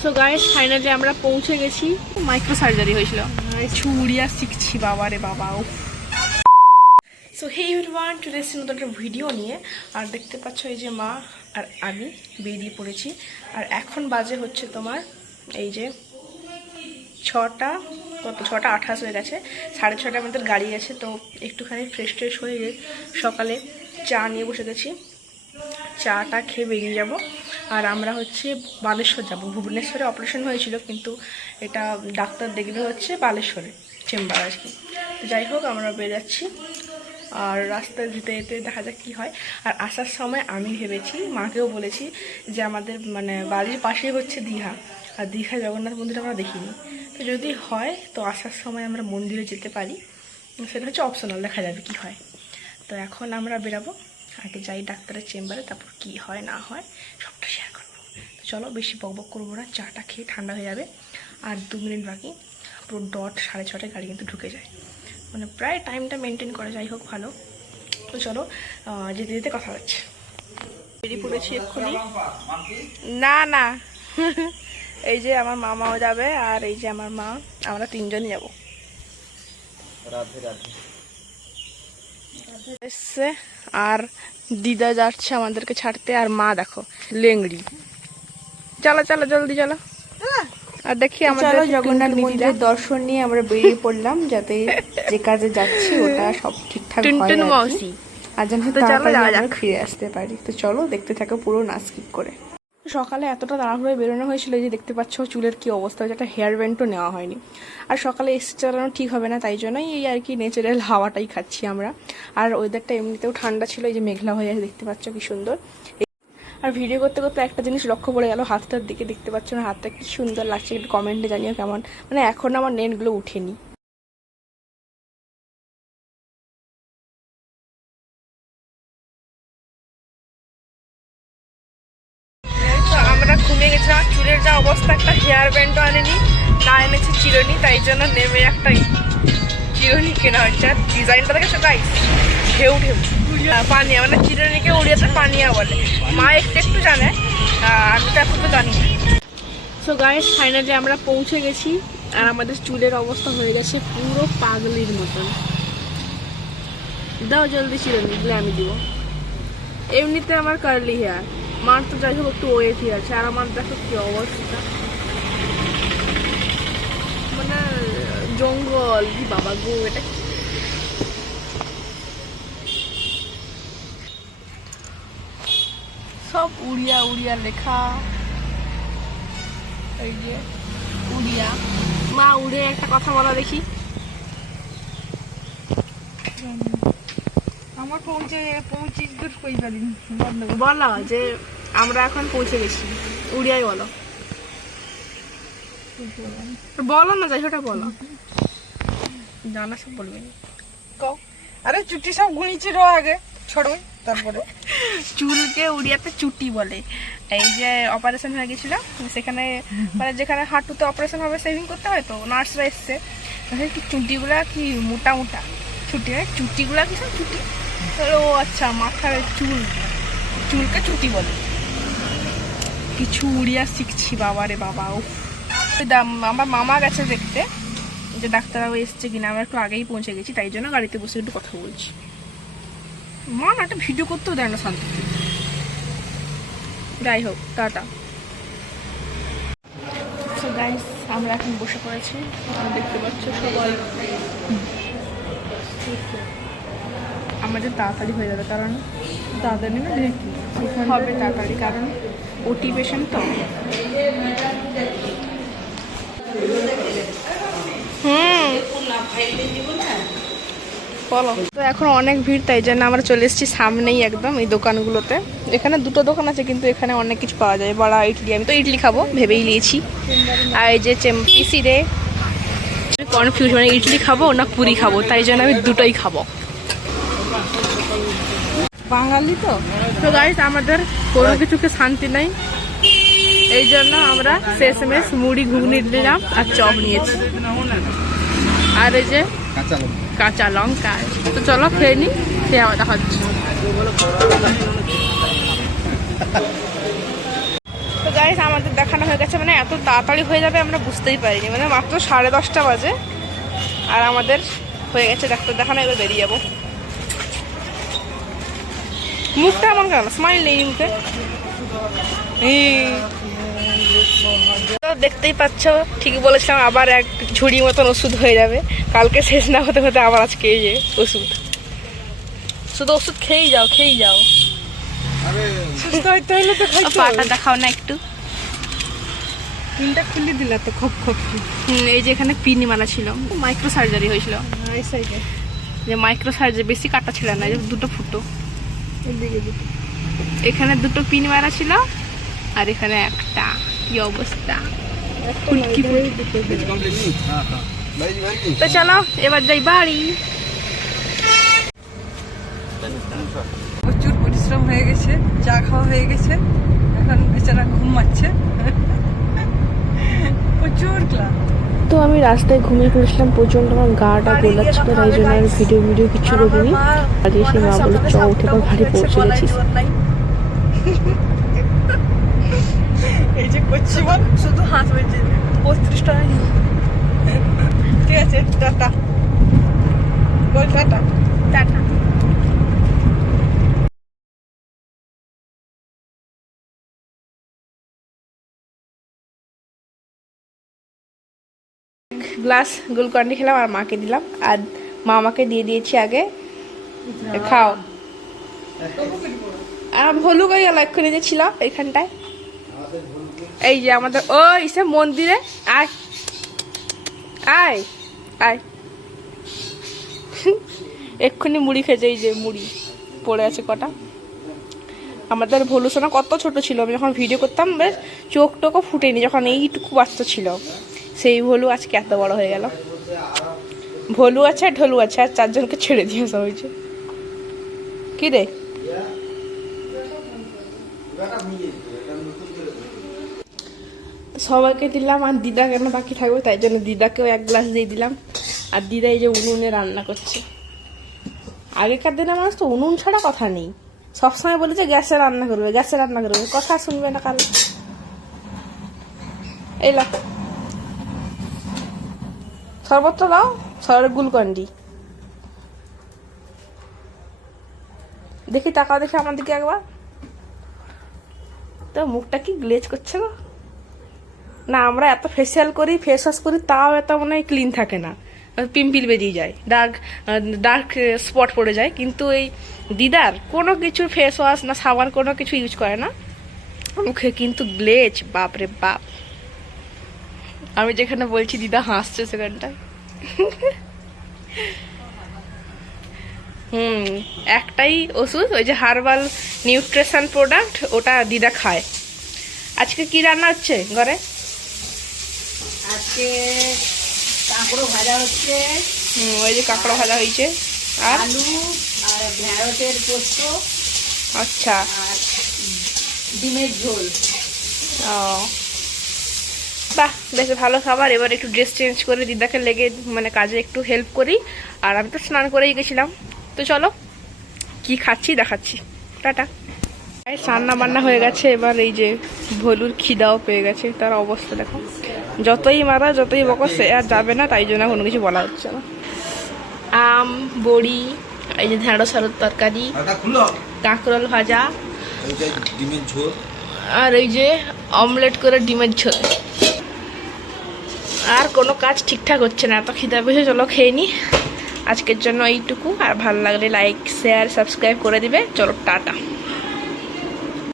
So guys finally আমরা পৌঁছে গেছি। মাইক্রো সার্জারি হয়েছিল, ছুরিয়া শিখছি বাবা রে বাবা। সো হে এভরিওয়ান, চলে এসেছি নতুন একটা ভিডিও নিয়ে। আর দেখতে পাচ্ছ এই যে মা আর আমি বেরিয়ে পড়েছি। আর এখন বাজে হচ্ছে তোমার এই যে 6:28 হয়ে গেছে। 6:30 আমাদের গাড়ি আছে, তো একটুখানি ফ্রেশ হয়ে সকালে চা নিয়ে বসে গেছি। চাটা খেয়ে বেরিয়ে যাব। আর আমরা হচ্ছে বালেশ্বর যাব। ভুবনেশ্বরে অপারেশন হয়েছিল, কিন্তু এটা ডাক্তার দেখবে হচ্ছে বালেশ্বরে চেম্বার আর কি। তো যাই হোক, আমরা বেরোচ্ছি। আর রাস্তায় যেতে যেতে দেখা যাক কী হয়। আর আসার সময় আমি ভেবেছি, মাকেও বলেছি যে আমাদের মানে বাড়ির পাশেই হচ্ছে দীঘা, আর দীঘা জগন্নাথ মন্দির আমরা দেখিনি। তো যদি হয় তো আসার সময় আমরা মন্দিরে যেতে পারি, সেটা হচ্ছে অপশনাল, দেখা যাবে কি হয়। তো এখন আমরা বেরাবো, আগে যাই ডাক্তারের চেম্বারে, তারপর কি হয় না হয় সবটা শেয়ার করবো। তো চলো, বেশি বকবক করবো না, চাটা খেয়ে ঠান্ডা হয়ে যাবে। আর 2 মিনিট বাকি, পুরো ডট 6:30 গাড়ি কিন্তু ঢুকে যায়, মানে প্রায় টাইমটা মেনটেন করে। যাই হোক ভালো। তো চলো যেতে যেতে কথা হচ্ছে। বেরিয়ে পড়েছি এক্ষুনি। না এই যে আমার মামাও যাবে, আর এই যে আমার মা, আমরা 3জনই যাবো। এসছে আর দিদা যাচ্ছে আমাদেরকে ছাড়তে। আর মা দেখো লেংড়ি। চলো চলো জলদি চলো। আর দেখি আমাদের জগন্নাথ মন্দিরের দর্শন নিয়ে আমরা বেরিয়ে পড়লাম, যাতে যে কাজে যাচ্ছি ওটা সব ঠিকঠাক হয় আর যেন তাড়াতাড়ি আমরা ফিরে আসতে পারি। তো চলো দেখতে থাকো পুরো, না স্কিপ করে। সকালে এতটা তাড়াহুড়ো বেরোনো হয়েছিল, যে দেখতে পাচ্ছ চুলের কি অবস্থা হয়েছে, একটা হেয়ার ব্যান্ডও নেওয়া হয়নি। আর সকালে এসি চালানো ঠিক হবে না, তাই জন্যই এই আর কি ন্যাচারাল হাওয়াটাই খাচ্ছি আমরা। আর ওয়েদারটা এমনিতেও ঠান্ডা ছিল, এই যে মেঘলা হয়ে আছে, দেখতে পাচ্ছ কি সুন্দর। আর ভিডিও করতে করতে একটা জিনিস লক্ষ্য পড়ে গেল, হাতটার দিকে। দেখতে পাচ্ছ না হাতটা কি সুন্দর লাগছে, একটু কমেন্টে জানিও কেমন। মানে এখন আমার নেটগুলো উঠেনি। আমরা ঘুমিয়ে গেছিলাম, চুলের যা অবস্থা, একটা হেয়ার ব্যান্ডও আনেনি, না এনেছি চিরুনি, তাই জন্য নেমে একটা চিরুনি কেনা হচ্ছে। আর ডিজাইনটা দেখে গাইস, ঢেউ পানিয়া, মানে চিরুনিকে উড়িয়েছে পানিয়া বলে। মা একটু জানে, আমি তো এখন তো জানি না। সো গাইস ফাইনালি আমরা পৌঁছে গেছি। আর আমাদের চুলের অবস্থা হয়ে গেছে পুরো পাগলির মতন। দাও জলদি চিরুনি, দিলে আমি দিব। এমনিতে আমার কার্লি হেয়ার, মার তো যাই হোক একটু ওয়েথি আছে। আর আমার দেখো কি অবস্থা, মানে জঙ্গল কি বাবা গো, এটা সব উড়িয়া উড়িয়া লেখা। এই যে উড়িয়া। মা উড়ে একটা কথা বলা দেখি। আমার পৌঁছিস দূর কই পারিনি, বলো যে আমরা এখন পৌঁছে গেছি, উড়িয়াই বলো। বলো না, যাই ওটা বলো, জানা সব বলবে। আরে চুটি সব গুনিছিল আগে, ছড়োই তারপরে। চুলকে উড়িয়াতে চুটি বলে। এই যে অপারেশন হয়ে গেছিল সেখানে, মানে যেখানে হাঁটুতে অপারেশন হবে, সেভিং করতে হয়, তো নার্সরা এসছে। কি চুটিগুলা কি মোটা মোটা ছুটি হয়, চুটিগুলা কি সব চুটি। ও আচ্ছা, মাথার চুলকে চুটি বলে। কিছু উড়িয়া শিখছি বাবা রে বাবা। আমার মামা গেছে দেখতে যে ডাক্তারবাবু এসছে কিনা। আমরা একটু আগেই পৌঁছে গেছি, তাই জন্য গাড়িতে বসে একটু কথা বলছি। মা না একটা ভিডিও করতেও দেয় না শান্তিতে। যাই হোক, টাটা। সো গাইস আমরা এখন বসে পড়েছি, দেখতে পাচ্ছ সবাই। আমাদের তাড়াতাড়ি হয়ে যাবে, কারণ তাড়াতাড়ি না হবে তাড়াতাড়ি, কারণ ওটি পেশেন্ট তো। বলো। তো এখন অনেক ভিড়, তাই জন্য আমরা চলে এসেছি সামনেই একদম এই দোকানগুলোতে। এখানে 2টো দোকান আছে, কিন্তু এখানে অনেক কিছু পাওয়া যায়। বড়া, ইডলি, আমি তো ইডলি খাবো ভেবেই নিয়েছি। আর এই যে পিসি রে কনফিউজ, মানে ইডলি খাবো না পুরি খাবো, তাই জন্য আমি দুটোই খাবো। বাঙালি তো গাইস আমাদের কোনো কিছুকে শান্তি নাই, এই জন্য আমরা শেষমেশ মুড়ি ঘুগনি নিলাম আর চপ নিয়েছি, আর এই যে কাঁচা লঙ্কা। তো চলো খেয়ে নি, খেয়ে আবার দেখা হচ্ছে। তো গাইস আমাদের দেখানো হয়ে গেছে, মানে এত তাড়াতাড়ি হয়ে যাবে আমরা বুঝতেই পারিনি, মানে মাত্র 10:30 বাজে আর আমাদের হয়ে গেছে ডাক্তার দেখানো। এবার বেরিয়ে যাবো। মুখটা এমন কেন, স্মাইল নেই মুখে। তো দেখতেই পাচ্ছ, ঠিকই বলেছিলাম, আবার এক ঝুড়ি মতন ওষুধ হয়ে যাবে কালকে, শেষ না হতে হতে আবার আজকে এই যে ওষুধ। শুধু ওষুধ খেয়েই যাও, খেয়েই যাও। সুস্থ হইতে হইলে তো খাইতে পাটা হবে। দেখাও না একটু। পিনটা খুলে দিলা তো খপ খপ কি। এই যে এখানে পিন মারা ছিল, মাইক্রো সার্জারি হয়েছিল। এই সাইডে যে মাইক্রো সার্জারি, বেশি কাটা ছিল না, এই যে দুটো ফুটো। এদিকে দিকে। এখানে দুটো পিন মারা ছিল আর এখানে একটা। কি অবস্থা! তো চলো এবার যাই বাড়ি। প্রচুর পরিশ্রম হয়ে গেছে, চা খাওয়া হয়ে গেছে, এখন বেচারা ঘুমাচ্ছে। প্রচুর ক্লান্ত। তো আমি রাস্তায় ঘুমিয়ে পড়েছিলাম, প্রচন্ড আমার গাটা গোলাচ্ছিল, তাই জন্য আমি ভিডিও কিছু করিনি। আর এসে মা বলে চ উঠে পর ভারী পৌঁছে গেছিস। এই যে করছি বল, শুধু হাসবে যে 35 টাকা। ঠিক আছে, টাটা বল, টাটা টাটা। গ্লাস গুলকন্ডি খেলাম আর মাকে দিলাম, আর মা আমাকে দিয়ে দিয়েছি আগে, খাও। আর ভলুক ওই এক্ষুনি যে ছিল এইখানটায়, এই যে আমাদের ওই সে মন্দিরে। আয় আয় আয়। এক্ষুনি মুড়ি খেয়েছে, এই যে মুড়ি পড়ে আছে কটা। আমাদের ভলু সোনা কত ছোট ছিল, আমি যখন ভিডিও করতাম বেশ চোখ টোকও ফুটেনি, যখন এইটুকু বাচ্চা ছিল। সেই ভলু আজকে এত বড় হয়ে গেল। ভলু আছে, ঢলু আছে, আর 4 জনকে ছেড়ে দিয়ে আসা হয়েছে। কি রে, সবাইকে দিলাম আর দিদা কেন বাকি থাকবে, তাই জন্য দিদাকেও 1 গ্লাস দিয়ে দিলাম। আর দিদা এই যে উনুনে রান্না করছে। আগেকার দিনে মানুষ তো উনুন ছাড়া কথা নেই, সবসময় বলে যে গ্যাসে রান্না করবে, গ্যাসে রান্না করবে, কথা শুনবে না কারো। এই লা সর্বত্র দাও, শহরের গুলকন্ডি। দেখি তাকাও, দেখি আমার দিকে একবার। তো মুখটা কি গ্লেজ করছে গো। না আমরা এত ফেসিয়াল করি, ফেস ওয়াশ করি, তাও এত মনে হয় ক্লিন থাকে না, পিম্পিল বেরিয়ে যায়, ডার্ক স্পট পড়ে যায়। কিন্তু এই দিদার কোনো কিছু ফেস ওয়াশ না সাবান কোনো কিছু ইউজ করে না, মুখে কিন্তু গ্লেজ, বাপরে বাপ। আমি যেখানে বলছি দিদা হাসছে সেখানটায়। একটাই ওষুধ, ওই যে হার্বাল নিউট্রিশন প্রোডাক্ট, ওটা দিদা খায়। আজকে কি রান্না হচ্ছে ঘরে? আজকে কাঁকড়ো ভাজা হচ্ছে। ওই যে কাঁকড়া ভাজা হয়েছে, আর আলু আর ঢেঁড়সের পোস্ত। আচ্ছা, আর ডিমের ঝোল। ও বাহ, বেশ ভালো খাবার। এবার একটু ড্রেস চেঞ্জ করে দিদাকে লেগে মানে কাজে একটু হেল্প করি। আর আমি তো স্নান করেই গেছিলাম। তো চলো কি খাচ্ছি দেখাচ্ছি, টাটা। রান্না বান্না হয়ে গেছে, এবার এই যে ভলুর খিদাও পেয়ে গেছে, তার অবস্থা দেখো। যতই মারা যতই বকো সে আর যাবে না, তাই জন্য কোনো কিছু বলা হচ্ছে না। আম, বড়ি, এই যে ঢেঁড়স আলুর তরকারি, কাঁকরোল ভাজা, ডিমের ঝোল, আর এই যে অমলেট করে ডিমের ঝোল। আর কোনো কাজ ঠিকঠাক হচ্ছে না, এত খিদা পেয়েছে। চলো খেয়ে নি, আজকের জন্য এইটুকু। আর ভালো লাগলে লাইক শেয়ার সাবস্ক্রাইব করে দিবে। চলো টাটা।